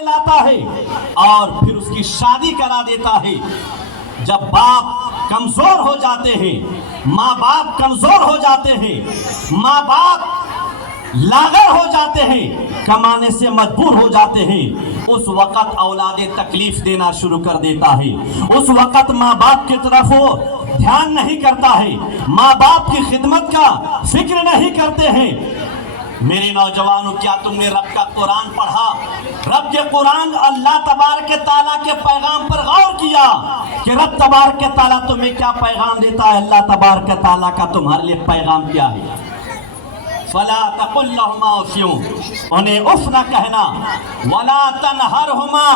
लाता है और फिर उसकी शादी करा देता है। जब बाप कमजोर हो जाते हैं, माँ बाप कमजोर हो जाते हैं, माँ बाप लागर हो जाते हैं, कमाने से मजबूर हो जाते हैं, उस वक़्त औलादे तकलीफ देना शुरू कर देता है। उस वक़्त माँ बाप की तरफ वो ध्यान नहीं करता है, माँ बाप की खिदमत का फिक्र नहीं करते हैं। मेरे नौजवानों, क्या तुमने रब का कुरान पढ़ा? रब के कुरान अल्लाह तबारक ताला के पैगाम पर गौर किया कि रब तबारक ताला तुम्हें क्या पैगाम देता है? अल्लाह तबारक ताला का तुम्हारे लिए पैगाम क्या है? फला तकुल लहुमा उफ़्यूं, उन्हें उफ न कहना, वला तनहरहुमा,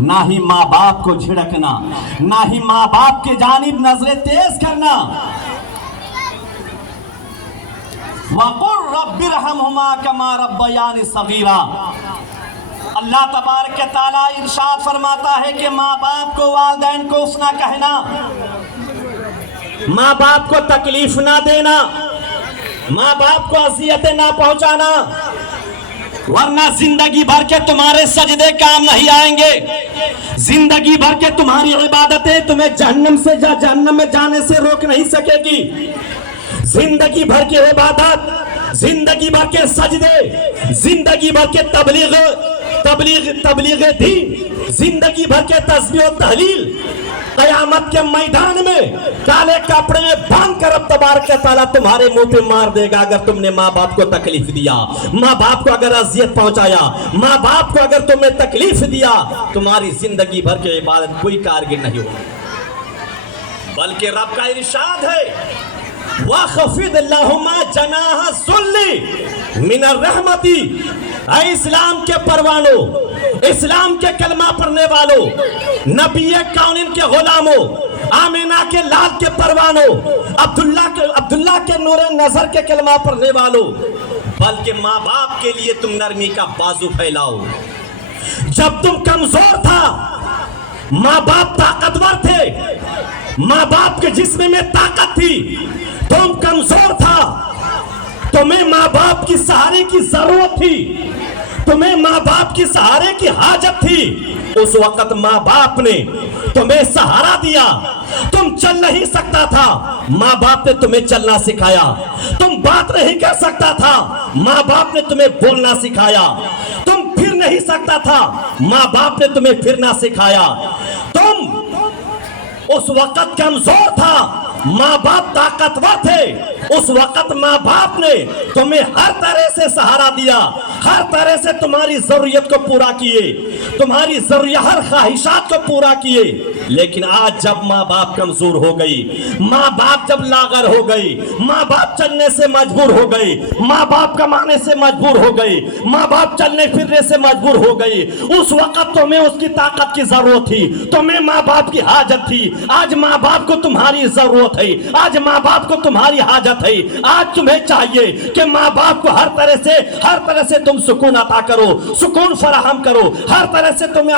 ना ही माँ बाप को झिड़कना, ना ही माँ बाप के जानिब नजरें तेज करना। वक़ुल रब्बिरहमहुमा कमा रब्बयानी सगीरा। अल्लाह तबारक ताला इरशाद फरमाता है कि माँ बाप को, वालिदैन को उफ ना कहना, माँ बाप को तकलीफ ना देना, माँ बाप को अज़ियतें ना पहुंचाना, वरना जिंदगी भर के तुम्हारे सजदे काम नहीं आएंगे। जिंदगी भर के तुम्हारी इबादतें तुम्हें जहन्नम में जाने से रोक नहीं सकेगी। जिंदगी भर की इबादत, जिंदगी भर के सजदे, जिंदगी भर के तबलीग दीन, जिंदगी भर के तस्बीह और तहलील क़यामत के मैदान में काले कपड़े में बांध कर रब तबारक ताला तुम्हारे मुंह पे मार देगा अगर तुमने माँ बाप को तकलीफ दिया, माँ बाप को अगर अजियत पहुंचाया, माँ बाप को अगर तुमने तकलीफ दिया, तुम्हारी जिंदगी भर की इबादत कोई कारगर नहीं होगी। बल्कि रब का इरशाद है, वख़फ़िद लहुमा जनाह ज़ुल्ली मिनर रहमती। ऐ इस्लाम के परवानों, इस्लाम के कलमा पढ़ने वालों, नबी कौनिन के गुलामों, आमिना के लाल के परवानों, अब्दुल्ला के नूर नजर के कलमा पढ़ने वालों, बल्कि माँ बाप के लिए तुम नरमी का बाजू फैलाओ। जब तुम कमजोर था, माँ बाप ताकतवर थे, माँ बाप के जिस्म में ताकत थी, तुम कमजोर था, तुम्हें माँ बाप की सहारे की जरूरत थी, तुम्हें माँ बाप की सहारे की हाजत थी। उस वक्त माँ बाप ने तुम्हें सहारा दिया। तुम चल नहीं सकता था, माँ बाप ने तुम्हें चलना सिखाया। तुम बात नहीं कर सकता था, माँ बाप ने तुम्हें बोलना सिखाया। तुम फिर नहीं सकता था, माँ बाप ने तुम्हें फिरना सिखाया। तुम उस वक्त कमजोर था, माँ बाप ताकतवर थे। उस वक्त माँ बाप ने तुम्हें हर तरह से सहारा दिया, हर तरह से तुम्हारी जरूरत को पूरा किए, तुम्हारी जरूरत हर ख्वाहिशात को पूरा किए। लेकिन आज जब माँ बाप कमजोर हो गई, माँ बाप जब लागर हो गई, माँ बाप चलने से मजबूर हो गई, माँ बाप कमाने से मजबूर हो गई, माँ बाप चलने फिरने से मजबूर हो गई, उस वक्त तुम्हें उसकी ताकत की जरूरत थी, तुम्हें माँ बाप की हाजत थी। आज माँ बाप को तुम्हारी जरूरत है, आज माँ बाप को तुम्हारी हाजत है। आज तुम्हें चाहिए कि माँ बाप को हर तरह से तुम सुकून अता करो, सुकून फराहम करो, हर तरह से तुम्हें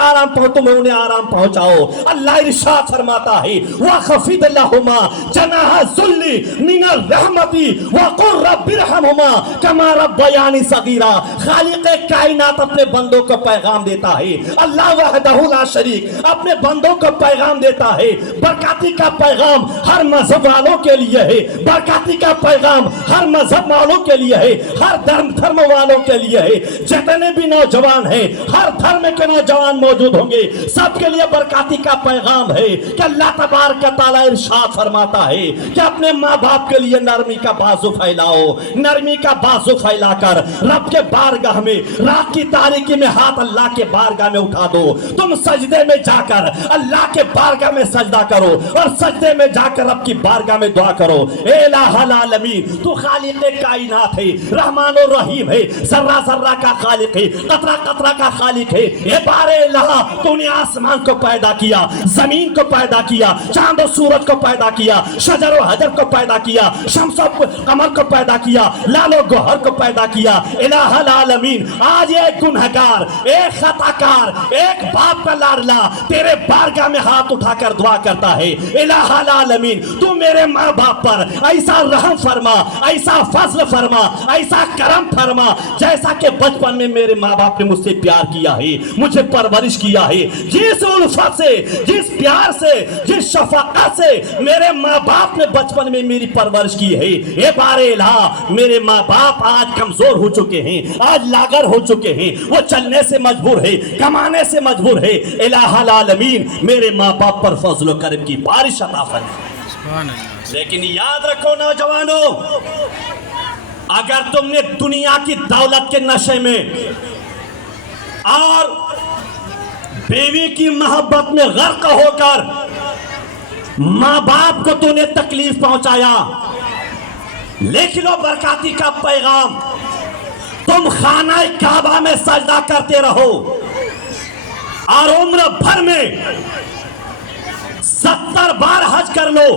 उन्हें आराम पहुंचाओ। अल्लाह इरशाद फरमाता है, वख़फ़िद लहुमा जनाह ज़ुल्ली मिनर रहमती वक़ुल रब्बिरहमहुमा कमा रब्बयानी सगीरा। खालिक़े कायनात अपने बंदों को पैगाम देता है, अल्लाह वहदहु ला शरीक अपने बंदों को पैगाम देता है। बरकती का पैगाम हर मजहब वालों के लिए है, बरकती का पैगाम हर मजहब वालों के लिए है, हर धर्म वालों के लिए है। जितने भी नौजवान हैं, हर धर्म के नौजवान मौजूद होंगे, सबके लिए बरकती का पैगाम है कि अल्लाह तबारक ताला इरशाद फरमाता है कि अपने माँ बाप के लिए नरमी का बाजू फैलाओ। नरमी का बाजू फैलाकर रब के बारगाह में, रात की तारीकी में हाथ अल्लाह के बारगाह में उठा दो। तुम सजदे में जाकर अल्लाह के बारगाह में सजदा करो और सजदे में जाकर रब की बारगाह में दुआ करो। ए इलाहुल आलमीन, तू खालिक़े कायनात है, रहमान और रहीम है, जर्रा जर्रा का खालिक है, कतरा कतरा का खालिक है। ए बारे इलाहा, तूने आसमान को पैदा किया, जमीन को पैदा किया, चांद और सूरज को पैदा किया, शजर और हजर को पैदा किया, शम्स और कमर को पैदा किया, लाल और गौहर को पैदा किया। इलाहुल आलमीन, आज एक गुनहगार, एक खताकार, एक बाप का लाडला तेरे बारगाह में हाथ उठाकर दुआ करता है। इलाहुल आलमीन, تو میرے ماں باپ پر ایسا رحم فرما, ایسا فضل فرما, ایسا کرم فرما جیسا کہ بچپن میں میرے ماں باپ نے مجھ سے پیار کیا ہے, مجھے پرورش کیا ہے. جس الفت سے, جس پیار سے, جس شفقت سے میرے ماں باپ نے بچپن میں میری پرورش کی ہے, اے بارے الہ میرے ماں باپ آج کمزور ہو چکے ہیں, آج لاغر ہو چکے ہیں, وہ چلنے سے مجبور ہے, کمانے سے مجبور ہے. الہ العالمین میرے ماں باپ پر فضل و کرم کی بارش عطا فرما. لیکن یاد رکھو نوجوانوں, اگر تم نے دنیا کی دولت کے نشے میں اور بیوی کی محبت میں غرق ہو کر ماں باپ کو تو نے تکلیف پہنچایا, لکھ لو برکاتی کا پیغام, تم خانہ کعبہ میں سجدہ کرتے رہو اور عمر بھر میں 70 بار حج کر لو,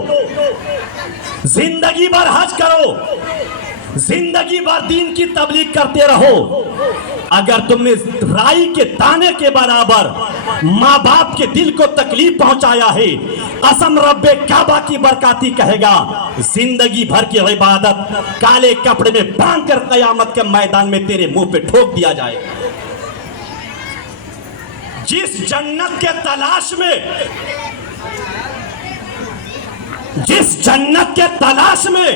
زندگی بھر حج کرو, زندگی بھر دین کی تبلیغ کرتے رہو, اگر تم نے رائی کے دانے کے برابر ماں باپ کے دل کو تکلیف پہنچایا ہے, قسم رب کعبہ کی برکاتی کہے گا زندگی بھر کی عبادت کالے کپڑے میں باندھ کر قیامت کے میدان میں تیرے منہ پہ ٹھوک دیا جائے. جس جنت کے تلاش میں, جس جنت کے تلاش میں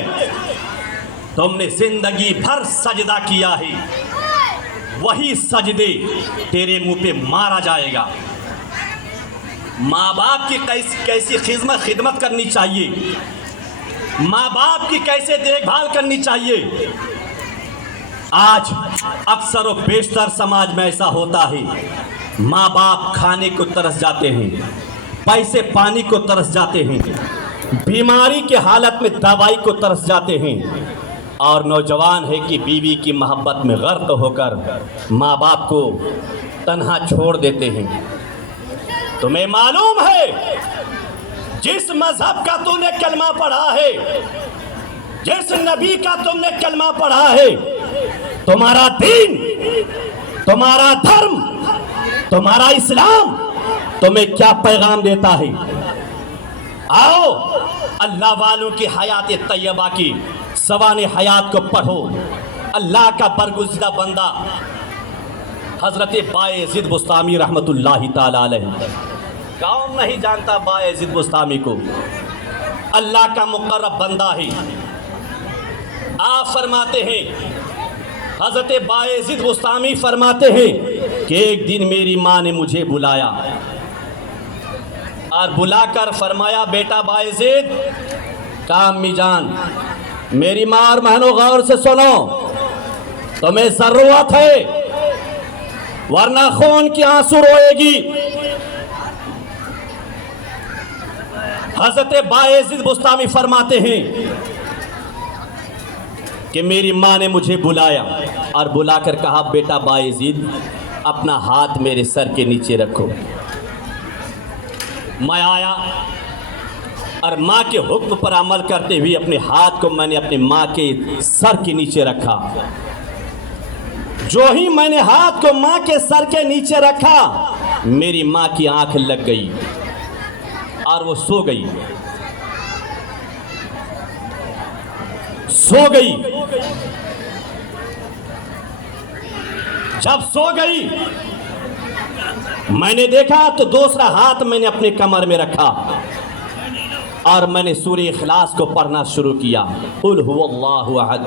تم نے زندگی بھر سجدہ کیا ہے, وہی سجدے تیرے منہ پہ مارا جائے گا. ماں باپ کی کیسی خدمت کرنی چاہیے, ماں باپ کی کیسے دیکھ بھال کرنی چاہیے. آج اکثر و بیشتر سماج میں ایسا ہوتا ہے, ماں باپ کھانے کو ترس جاتے ہیں, پیسے پانی کو ترس جاتے ہیں, بیماری کے حالت میں دوائی کو ترس جاتے ہیں, اور نوجوان ہے کہ بیوی کی محبت میں غرق ہو کر ماں باپ کو تنہا چھوڑ دیتے ہیں. تمہیں معلوم ہے جس مذہب کا تم نے کلمہ پڑھا ہے, جس نبی کا تم نے کلمہ پڑھا ہے, تمہارا دین, تمہارا دھرم, تمہارا اسلام تمہیں کیا پیغام دیتا ہے. آؤ اللہ والوں کی حیات طیبہ کی سوانح حیات کو پڑھو. اللہ کا برگزیدہ بندہ حضرت بایزید بسطامی رحمت اللہ تعالی علیہ, کون نہیں جانتا بایزید بسطامی کو, اللہ کا مقرب بندہ ہے. آپ فرماتے ہیں, حضرت بایزید بسطامی فرماتے ہیں کہ ایک دن میری ماں نے مجھے بلایا اور بلا کر فرمایا, بیٹا بایزید, کہا امی جان میری ماں اور بہنوں غور سے سنو, تمہیں ضرورت ہے ورنہ خون کی آنسو روئے گی. حضرت بایزید بسطامی فرماتے ہیں کہ میری ماں نے مجھے بلایا اور بلا کر کہا, بیٹا بایزید اپنا ہاتھ میرے سر کے نیچے رکھو. میں آیا اور ماں کے حکم پر عمل کرتے ہوئے اپنے ہاتھ کو میں نے اپنے ماں کے سر کے نیچے رکھا. جو ہی میں نے ہاتھ کو ماں کے سر کے نیچے رکھا, میری ماں کی آنکھ لگ گئی اور وہ سو گئی. جب سو گئی میں نے دیکھا تو دوسرا ہاتھ میں نے اپنے کمر میں رکھا اور میں نے سورہ اخلاص کو پڑھنا شروع کیا. قل هو اللہ احد.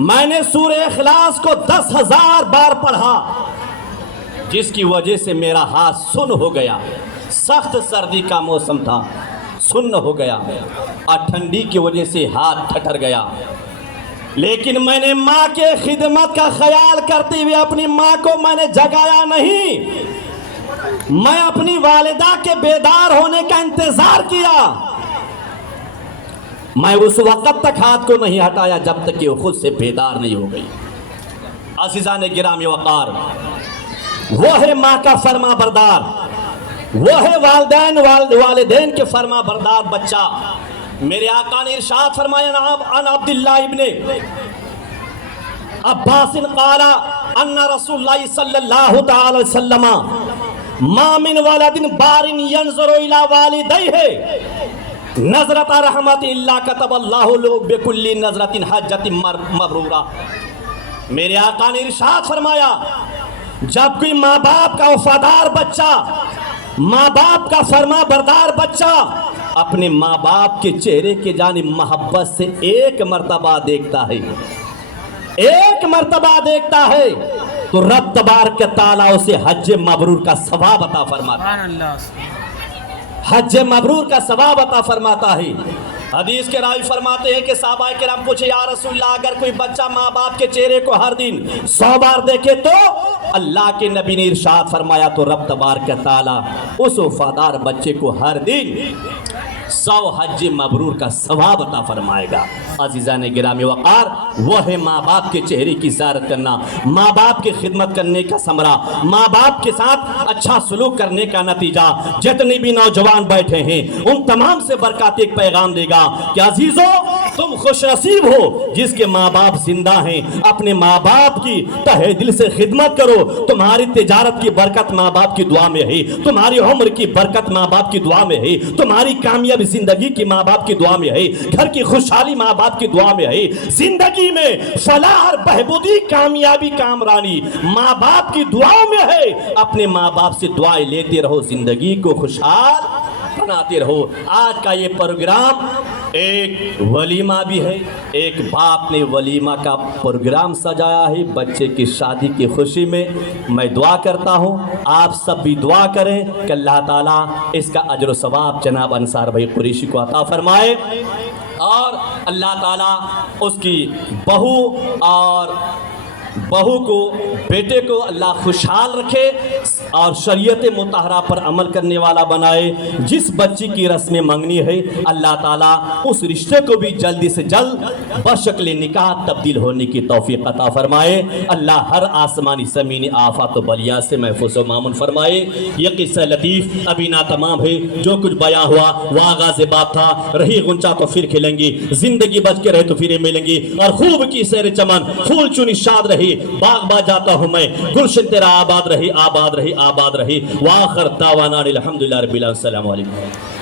میں نے سورہ اخلاص کو 10,000 بار پڑھا, جس کی وجہ سے میرا ہاتھ سن ہو گیا. سخت سردی کا موسم تھا, سن ہو گیا اور ٹھنڈی کی وجہ سے ہاتھ ٹھٹر گیا. لیکن میں نے ماں کے خدمت کا خیال کرتے ہوئے اپنی ماں کو میں نے جگایا نہیں, میں اپنی والدہ کے بیدار ہونے کا انتظار کیا. میں اس وقت تک ہاتھ کو نہیں ہٹایا جب تک کہ وہ خود سے بیدار نہیں ہو گئی. عزیزان گرامی وقار, وہ ہے ماں کا فرما بردار, وہ ہے والدین کے فرما بردار بچہ. میرے آقا نے ارشاد فرمایا, عن عبداللہ ابن عباس قال ان رسول اللہ صلی اللہ تعالی وسلم ما من ولد بار ينظر الى والديه नजरत रहमत इल्ला कतब अल्लाहु लहु बिकुल्ली नजरतिन हज्जतिन मबरूरा। मेरे आका ने इरशाद फरमाया, जब कोई माँ बाप का वफादार बच्चा, माँ बाप का फरमा बरदार बच्चा अपने माँ बाप के चेहरे के जानिब मोहब्बत से एक मर्तबा देखता है, एक मर्तबा देखता है, तो रब तबारक ताला उसे हज मबरूर का सवाब अता फरमाता है, हज मबरूर का सवाब अता फरमाता है। हदीस के रावी फरमाते हैं कि साहबा किराम पूछे, या रसूलल्लाह, अगर कोई बच्चा माँ बाप के चेहरे को हर दिन 100 बार देखे तो? अल्लाह के नबी ने इरशाद फरमाया, तो रब तबारक ताला उस वफादार बच्चे को हर दिन 100 हज मबरूर का सवाब अता फरमाएगा। अज़ीज़ान गिरामी वक़ार, वह है माँ बाप के चेहरे की ज़ियारत करना, माँ बाप की खिदमत करने का समरा, माँ बाप के साथ अच्छा सलूक करने का नतीजा। जितने भी नौजवान बैठे हैं उन तमाम से बरकत एक पैगाम देगा कि अजीज़ों, तुम खुश नसीब हो जिसके माँ बाप जिंदा हैं। अपने माँ बाप की तहे दिल से खिदमत करो, तुम्हारी तिजारत की बरकत माँ बाप की दुआ में है, तुम्हारी उम्र की बरकत माँ बाप की दुआ में है, तुम्हारी कामयाबी जिंदगी की माँ बाप की दुआ में है, घर की खुशहाली माँ बाप की दुआ में है, जिंदगी में फलाह और बहबूदी कामयाबी कामरानी माँ बाप की दुआ में है। अपने माँ बाप से दुआएं लेते रहो, जिंदगी को खुशहाल बनाते रहो। आज का ये प्रोग्राम एक वलीमा भी है, एक बाप ने वलीमा का प्रोग्राम सजाया है बच्चे की शादी की खुशी में। मैं दुआ करता हूँ आप सब भी दुआ करें कि अल्लाह ताला इसका अजर सवाब जनाब अंसार भाई कुरैशी को अता फरमाए और अल्लाह ताला उसकी बहू को, बेटे को अल्लाह खुशहाल रखे और शरीयत मुतहरा पर अमल करने वाला बनाए। जिस बच्ची की रस्म मंगनी है अल्लाह ताला उस रिश्ते को भी जल्दी से जल्द बशक्ल निकाह तब्दील होने की तौफीक अता फरमाए। अल्लाह हर आसमानी ज़मीनी आफत व बलिया से महफूज़ व मामून फरमाए। ये किस्सा लतीफ़ अभी ना तमाम है, जो कुछ बयां हुआ वह आगाज़ बात था। रही गुंचा तो फिर खिलेंगी, जिंदगी बच के रहे तो फिर मिलेंगी, और खूब की सैर चमन फूल चुनी शाद रही, बाग बा जाता हूँ मैं, गुलशन तेरा आबाद रही, आबाद रही, आबाद रही। वाखिर दावाना अनिल हम्दुलिल्लाहि रब्बिल आलमीन। अस्सलामु अलैकुम।